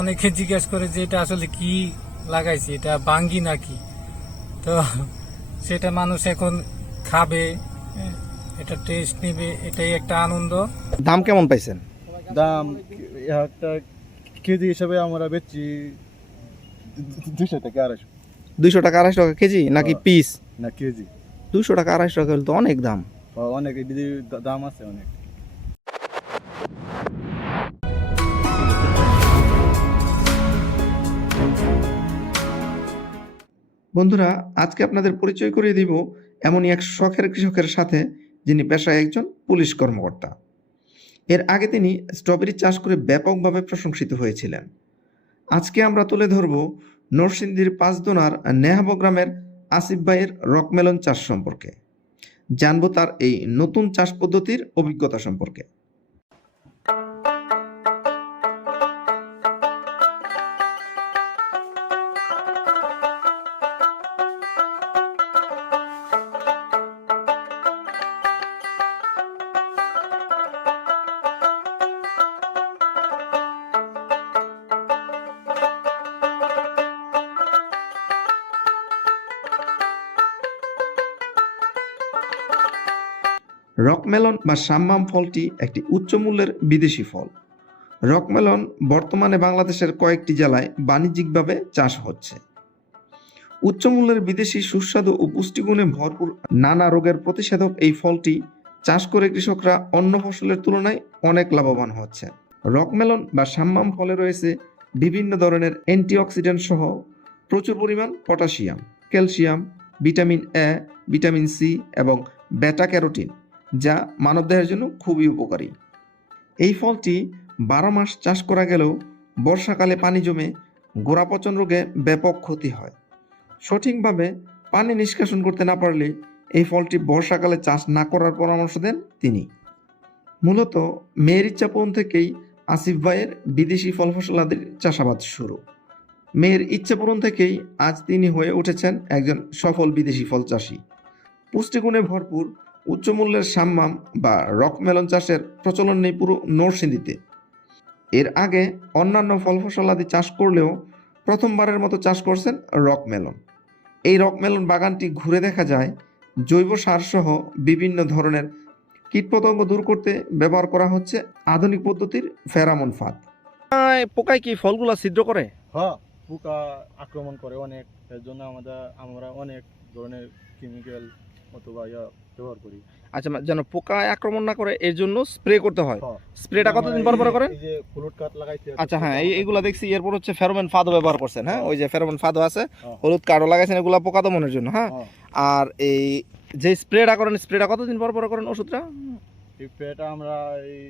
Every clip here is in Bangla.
অনেকে জিজ্ঞেস করে যে এটা আসলে কি লাগাইছি, এটা বাঙ্গি নাকি। তো সেটা মানুষ এখন খাবে, এটা টেস্ট নেবে, এটাই একটা আনন্দ। দাম কেমন পাইছেন? দাম একটা কেজি হিসাবে আমরা বেচছি 200 থেকে 250 200 টাকা 250 টাকা কেজি নাকি পিস? না কেজি। 200 টাকা 250 টাকা হলে তো অনেক দাম। অনেক দাম আছে অনেক। বন্ধুরা, আজকে আপনাদের পরিচয় করিয়ে দিব এমনই এক শখের কৃষকের সাথে, যিনি পেশায় একজন পুলিশ কর্মকর্তা। এর আগে তিনি স্ট্রবেরি চাষ করে ব্যাপকভাবে প্রশংসিত হয়েছিলেন। আজকে আমরা তুলে ধরব নরসিংদীর পাঁচদোনার নেহাব গ্রামের আসিফ ভাইয়ের রকমেলন চাষ সম্পর্কে। জানবো তার এই নতুন চাষ পদ্ধতির অভিজ্ঞতা সম্পর্কে। রকমেলন বা সাম্মাম ফলটি একটি উচ্চ মূল্যের বিদেশি ফল। রকমেলন বর্তমানে বাংলাদেশের কয়েকটি জেলায় বাণিজ্যিকভাবে চাষ হচ্ছে। উচ্চ মূল্যের বিদেশি সুস্বাদু ও পুষ্টিগুণে ভরপুর নানা রোগের প্রতিষেধক এই ফলটি চাষ করে কৃষকরা অন্য ফসলের তুলনায় অনেক লাভবান হচ্ছে। রকমেলন বা সাম্মাম ফলে রয়েছে বিভিন্ন ধরনের অ্যান্টিঅক্সিডেন্ট সহ প্রচুর পরিমাণ potassium, calcium, vitamin A, vitamin C এবং বেটা ক্যারোটিন, যা মানবদেহের জন্য খুবই উপকারী। এই ফলটি 12 মাস চাষ করা গেলেও বর্ষাকালে পানি জমে গোড়াপচন রোগে ব্যাপক ক্ষতি হয়। সঠিকভাবে পানি নিষ্কাশন করতে না পারলে এই ফলটি বর্ষাকালে চাষ না করার পরামর্শ দেন তিনি। মূলত মেয়ের ইচ্ছা পূরণ থেকেই আসিফ ভাইয়ের বিদেশি ফল ফসলাদির চাষাবাদ শুরু। মেয়ের ইচ্ছা পূরণ থেকেই আজ তিনি হয়ে উঠেছেন একজন সফল বিদেশি ফল চাষি। পুষ্টিগুণে ভরপুর উচ্চ মূল্যের সাম্মাম বা রকমেলন চাষের প্রচলন নেই পুরো নরসিংদীতে। এর আগে অন্যান্য ফল ফসলাদি চাষ করলেও প্রথমবারের মতো চাষ করছেন রকমেলন। এই রকমেলন বাগানটি ঘুরে দেখা যায় জৈব সার সহ বিভিন্ন ধরনের কীটপতঙ্গ দূর করতে ব্যবহার করা হচ্ছে আধুনিক পদ্ধতির ফেরামন ফাঁদ। পোকায় কি ফলগুলা ছিদ্র করে? হ্যাঁ, পোকা আক্রমণ করে অনেক, এর জন্য আমরা অনেক ধরনের কেমিক্যাল অথবা ব্যবহার করি। আচ্ছা, যেন পোকায় আক্রমণ না করে এর জন্য স্প্রে করতে হয়। হ্যাঁ। স্প্রেটা কতদিন পর পর করেন? এই যে হলুদ কাঠ লাগাইছি। আচ্ছা, হ্যাঁ, এইগুলা দেখছি। এরপর হচ্ছে ফেরোমন ফাঁদও ব্যবহার করছেন। হ্যাঁ, ওই যে ফেরোমন ফাঁদও আছে, হলুদ কাঠও লাগাইছেন, এগুলা পোকা দমনের জন্য। হ্যাঁ, আর এই যে স্প্রেটা করেন, স্প্রেটা কতদিন পর পর করেন ওষুধটা? এই স্প্রেটা আমরা এই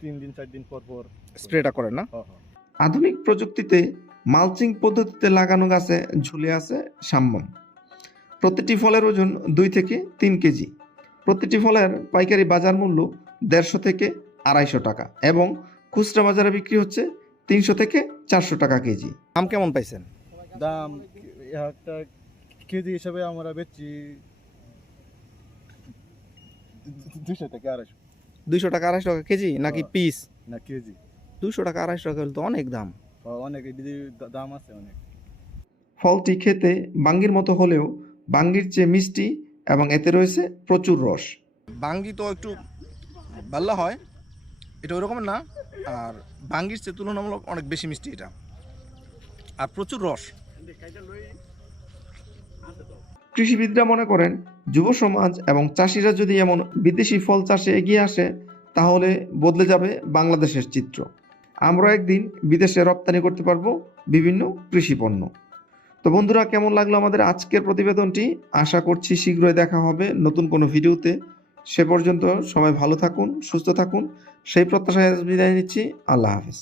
3 দিন 4 দিন পর পর স্প্রেটা করেন না? হ্যাঁ। আধুনিক প্রযুক্তিতে মালচিং পদ্ধতিতে লাগানো গাছে ঝুলে আছে সাম্মাম। প্রতিটি ফলের ওজন 2 থেকে 3 কেজি। প্রতিটি ফলের পাইকারি বাজার মূল্য 150 থেকে 250 টাকা এবং খুচরা বাজারে বিক্রি হচ্ছে 300 থেকে 400 টাকা কেজি। দাম কেমন পাইছেন? দাম একটা কেজি হিসাবে আমরা বেচছি 200 থেকে 250। 200 টাকা 250 টাকা কেজি নাকি পিস? না কেজি। 200 টাকা 250 টাকা হলে তো অনেক দাম। অনেক দাম আছে অনেক। ফলটি খেতে বাঙ্গির মতো হলেও বাঙ্গির চেয়ে মিষ্টি এবং এতে রয়েছে প্রচুর রস। বাঙ্গি তো একটু ভালো হয়, এটা ওই রকমের না। আর বাঙ্গির চেয়ে তুলনামূলক অনেক বেশি মিষ্টি এটা, আর প্রচুর রস। কৃষিবিদরা মনে করেন যুব সমাজ এবং চাষিরা যদি এমন বিদেশি ফল চাষে এগিয়ে আসে তাহলে বদলে যাবে বাংলাদেশের চিত্র। আমরা একদিন বিদেশে রপ্তানি করতে পারবো বিভিন্ন কৃষি পণ্য। তো বন্ধুরা, কেমন লাগলো আমাদের আজকের প্রতিবেদনটি? আশা করছি শীঘ্রই দেখা হবে নতুন কোনো ভিডিওতে। সে পর্যন্ত সবাই ভালো থাকুন, সুস্থ থাকুন, সেই প্রত্যাশায় বিদায় নিচ্ছি। আল্লাহ হাফেজ।